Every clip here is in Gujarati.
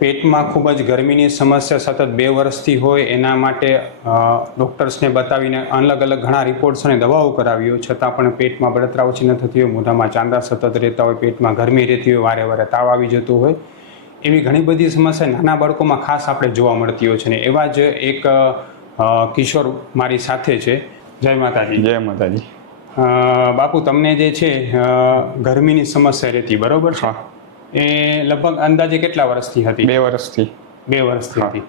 પેટમાં ખૂબ જ ગરમીની સમસ્યા સતત 2 વર્ષથી હોય એના માટે ડૉક્ટર્સને બતાવીને અલગ અલગ ઘણા રિપોર્ટ્સ અને દવાઓ કરાવી હોય છતાં પણ પેટમાં બળતરા ઓછી ન થતી હોય, મોઢામાં ચાંદા સતત રહેતા હોય, પેટમાં ગરમી રહેતી હોય, વારે વારે તાવ આવી જતો હોય, એવી ઘણી બધી સમસ્યા નાના બાળકોમાં ખાસ આપણે જોવા મળતી હોય છે. ને એવા જ એક કિશોર મારી સાથે છે. જય માતાજી. જય માતાજી. બાપુ, તમને જે છે ગરમીની સમસ્યા રહેતી, બરોબર છે? એ લગભગ અંદાજે કેટલા વર્ષથી હતી? 2 વર્ષથી. 2 વર્ષથી હતી.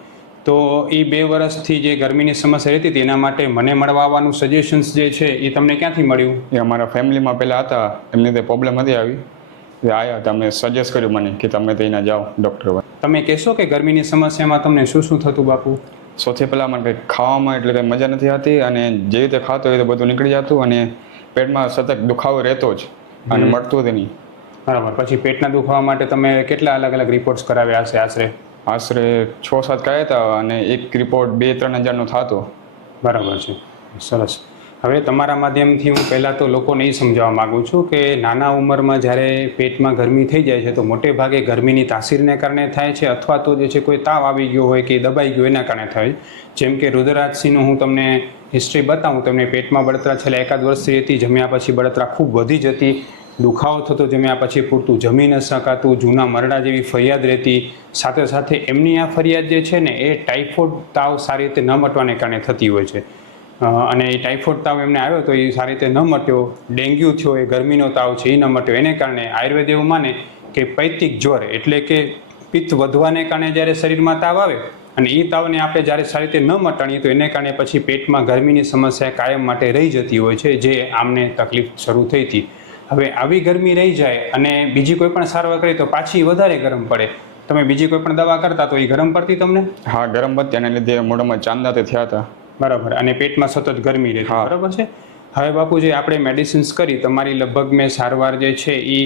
તો એ 2 વર્ષથી જે ગરમીની સમસ્યા રહેતી હતી એના માટે મને મળવા આવવાનું સજેશન્સ જે છે એ તમને ક્યાંથી મળ્યું? એ અમારા ફેમિલીમાં પહેલાં હતા, એમને તે પ્રોબ્લેમ હતી આવી, એ આવ્યા, તમે સજેસ્ટ કર્યું મને કે તમે ત્યાં જાઓ ડૉક્ટર પાસે. તમે કહેશો કે ગરમીની સમસ્યામાં તમને શું શું થતું બાપુ? સૌથી પહેલાં મને કંઈક ખાવામાં એટલે કંઈ મજા નથી આવતી, અને જે રીતે ખાતો એ તો બધું નીકળી જતું, અને પેટમાં સતત દુખાવો રહેતો જ અને મળતું જ નહીં. બરાબર. પછી પેટના દુખાવા માટે તમે કેટલા અલગ અલગ રિપોર્ટ્સ કરાવ્યા હશે? આશરે 6-7 કરાયા હતા, અને એક રિપોર્ટ 2-3 હજારનો થતો. બરાબર છે. સરસ. હવે તમારા માધ્યમથી હું પહેલાં તો લોકોને એ સમજાવવા માગું છું કે નાના ઉંમરમાં જ્યારે પેટમાં ગરમી થઈ જાય છે તો મોટે ભાગે ગરમીની તાસીરને કારણે થાય છે, અથવા તો જે છે કોઈ તાવ આવી ગયો હોય કે દબાઈ ગયો એના કારણે થાય. જેમ કે રુદ્રરાજસિંહનું હું તમને હિસ્ટ્રી બતાવું, તમને પેટમાં બળતરા છેલ્લા 1 વર્ષથી હતી, જમ્યા પછી બળતરા ખૂબ વધી જતી, દુખાવો થતો, જમ્યા પછી પૂરતું જમી ન શકાતું, જૂના મરડા જેવી ફરિયાદ રહેતી. સાથે સાથે એમની આ ફરિયાદ જે છે ને એ ટાઇફોઇડ તાવ સારી રીતે ન મટવાને કારણે થતી હોય છે. અને એ ટાઇફોઇડ તાવ એમને આવ્યો તો એ સારી રીતે ન મટ્યો, ડેન્ગ્યુ થયો, એ ગરમીનો તાવ છે એ ન મટ્યો. એને કારણે આયુર્વેદ એવું માને કે પૈતિક જ્વર એટલે કે પિત્ત વધવાને કારણે જ્યારે શરીરમાં તાવ આવે અને એ તાવને આપણે જ્યારે સારી રીતે ન મટાડીએ તો એને કારણે પછી પેટમાં ગરમીની સમસ્યા કાયમ માટે રહી જતી હોય છે, જે આમને તકલીફ શરૂ થઈ હતી. હવે આવી ગરમી રહી જાય અને બીજી કોઈ પણ સારવાર કરી તો પાછી વધારે ગરમ પડે. તમે બીજી કોઈ પણ દવા કરતા તો એ ગરમ પડતી તમને? હા, ગરમ પડતી, એને લીધે મોઢામાં ચાંદા તે થયા હતા. બરાબર. અને પેટમાં સતત ગરમી રહેતી. બરાબર છે. હવે બાપુ, જે આપણે મેડિસિન્સ કરી, તમારી લગભગ મેં સારવાર જે છે એ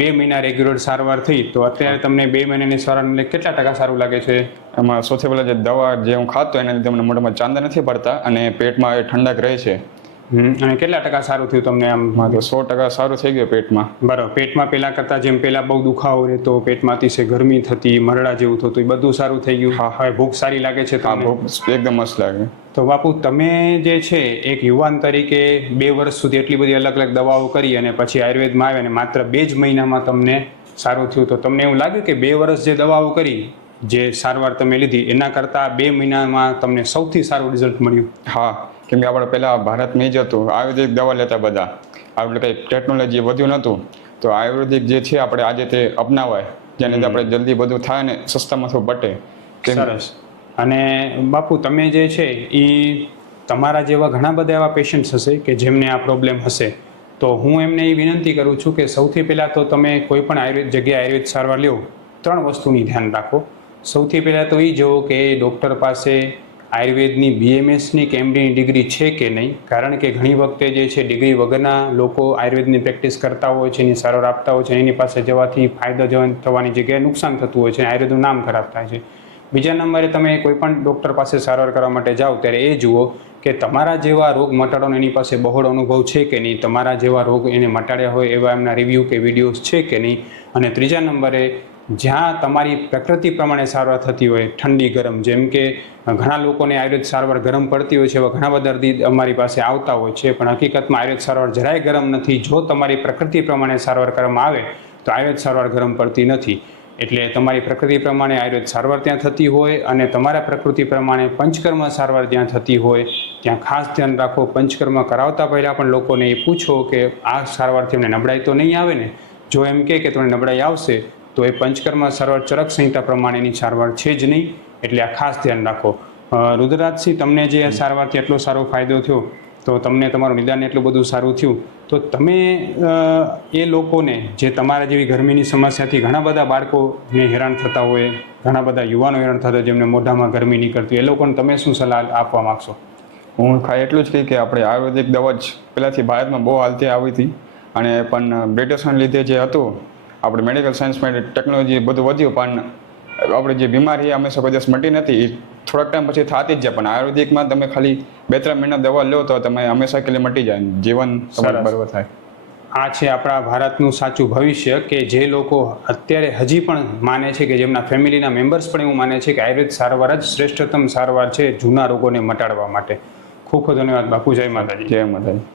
2 મહિના રેગ્યુલર સારવાર થઈ, તો અત્યારે તમને 2 મહિનાની સારવાર કેટલા ટકા સારું લાગે છે? એમાં સૌથી પહેલાં જે દવા જે હું ખાતો એના લીધે મને મોઢામાં ચાંદા નથી પડતા, અને પેટમાં એ ઠંડક રહે છે. અને કેટલા ટકા સારું થયું તમને? આમ 100% સારું થઈ ગયું પેટમાં. બરાબર. પેટમાં પહેલાં કરતાં જેમ પહેલાં બહુ દુખાવો રહેતો, પેટમાં અતિશય ગરમી થતી, મરડા જેવું થતું, એ બધું સારું થઈ ગયું? હા. હવે ભૂખ સારી લાગે છે? હા, ભૂખ એકદમ મસ્ત લાગે. તો બાપુ, તમે જે છે એક યુવાન તરીકે 2 વર્ષ સુધી એટલી બધી અલગ અલગ દવાઓ કરી અને પછી આયુર્વેદમાં આવ્યા અને માત્ર 2 જ મહિનામાં તમને સારું થયું, તો તમને એવું લાગ્યું કે 2 વર્ષ જે દવાઓ કરી, જે સારવાર તમે લીધી, એના કરતાં 2 મહિનામાં તમને સૌથી સારું રિઝલ્ટ મળ્યું? હા, કેમ કે આપણે પહેલાં ભારતમાં જ હતું, આયુર્વેદિક દવા લેતા બધા, આપણે કંઈ ટેકનોલોજી વધ્યું નહોતું, તો આયુર્વેદિક જે છે આપણે આજે તે અપનાવાય, જેને લીધે આપણે જલ્દી બધું થાય ને સસ્તામાં થોડું પટે. સરસ. અને બાપુ, તમે જે છે એ તમારા જેવા ઘણા બધા એવા પેશન્ટ્સ હશે કે જેમને આ પ્રોબ્લેમ હશે, તો હું એમને એ વિનંતી કરું છું કે સૌથી પહેલાં તો તમે કોઈ પણ આયુર્વેદ જગ્યાએ આયુર્વેદ સારવાર લો, 3 વસ્તુની ધ્યાન રાખો. સૌથી પહેલાં તો એ જુઓ કે ડૉક્ટર પાસે આયુર્વેદની BMSની કે MDની ડિગ્રી છે કે નહીં, કારણ કે ઘણી વખતે જે છે ડિગ્રી વગરના લોકો આયુર્વેદની પ્રેક્ટિસ કરતા હોય છે, એની સારવાર આપતા હોય છે, એની પાસે જવાથી ફાયદો થવાની જગ્યાએ નુકસાન થતું હોય છે, આયુર્વેદનું નામ ખરાબ થાય છે. બીજા નંબરે તમે કોઈ પણ ડૉક્ટર પાસે સારવાર કરવા માટે જાઓ ત્યારે એ જુઓ કે તમારા જેવા રોગ મટાડવાનો એની પાસે બહોળો અનુભવ છે કે નહીં, તમારા જેવા રોગ એને મટાડ્યા હોય એવા એમના રિવ્યૂ કે વિડીયોઝ છે કે નહીં. અને ત્રીજા નંબરે જ્યાં તમારી પ્રકૃતિ પ્રમાણે સારવાર થતી હોય, ઠંડી ગરમ, જેમ કે ઘણા લોકોને આયુર્વેદ સારવાર ગરમ પડતી હોય છે, એવા ઘણા બધા દર્દી અમારી પાસે આવતા હોય છે, પણ હકીકતમાં આયુર્વેદ સારવાર જરાય ગરમ નથી. જો તમારી પ્રકૃતિ પ્રમાણે સારવાર કરવામાં આવે તો આયુર્વેદ સારવાર ગરમ પડતી નથી. એટલે તમારી પ્રકૃતિ પ્રમાણે આયુર્વેદ સારવાર ત્યાં થતી હોય અને તમારા પ્રકૃતિ પ્રમાણે પંચકર્મ સારવાર જ્યાં થતી હોય ત્યાં ખાસ ધ્યાન રાખો. પંચકર્મ કરાવતા પહેલાં પણ લોકોને એ પૂછો કે આ સારવારથી અમને નબળાઈ તો નહીં આવે ને? જો એમ કે તમને નબળાઈ આવશે તો એ પંચકર્મ સારવાર ચરક સંહિતા પ્રમાણેની સારવાર છે જ નહીં, એટલે આ ખાસ ધ્યાન રાખો. રુદ્રરાજસિંહ, તમને જે સારવારથી એટલો સારો ફાયદો થયો, તો તમને તમારું નિદાન એટલું બધું સારું થયું, તો તમે એ લોકોને જે તમારા જેવી ગરમીની સમસ્યાથી ઘણા બધા બાળકોને હેરાન થતા હોય, ઘણા બધા યુવાનો હેરાન થતા હોય, જેમને મોઢામાં ગરમી નીકળતી હોય, એ લોકોને તમે શું સલાહ આપવા માગશો? હું એટલું જ કહી કે આપણે આયુર્વેદિક દવા જ પહેલાંથી ભારતમાં બહુ હાલતી આવી હતી, અને પણ બ્રિટિશના લીધે જે હતું આપણે મેડિકલ સાયન્સમાં ટેકનોલોજી બધું વધ્યું, પણ આપણે જે બીમારી હંમેશા કોઈ દિવસ મટી નથી, એ થોડાક ટાઈમ પછી થતી જ જાય. પણ આયુર્વેદિકમાં તમે ખાલી 2-3 મહિના દવા લો તો તમે હંમેશા કે મટી જાય, જીવન તમારું બરાબર થાય. આ છે આપણા ભારતનું સાચું ભવિષ્ય, કે જે લોકો અત્યારે હજી પણ માને છે, કે જેમના ફેમિલીના મેમ્બર્સ પણ એવું માને છે કે આયુર્વેદ સારવાર જ શ્રેષ્ઠતમ સારવાર છે જૂના રોગોને મટાડવા માટે. ખૂબ ખૂબ ધન્યવાદ બાપુ. જય માતાજી. જય માતાજી.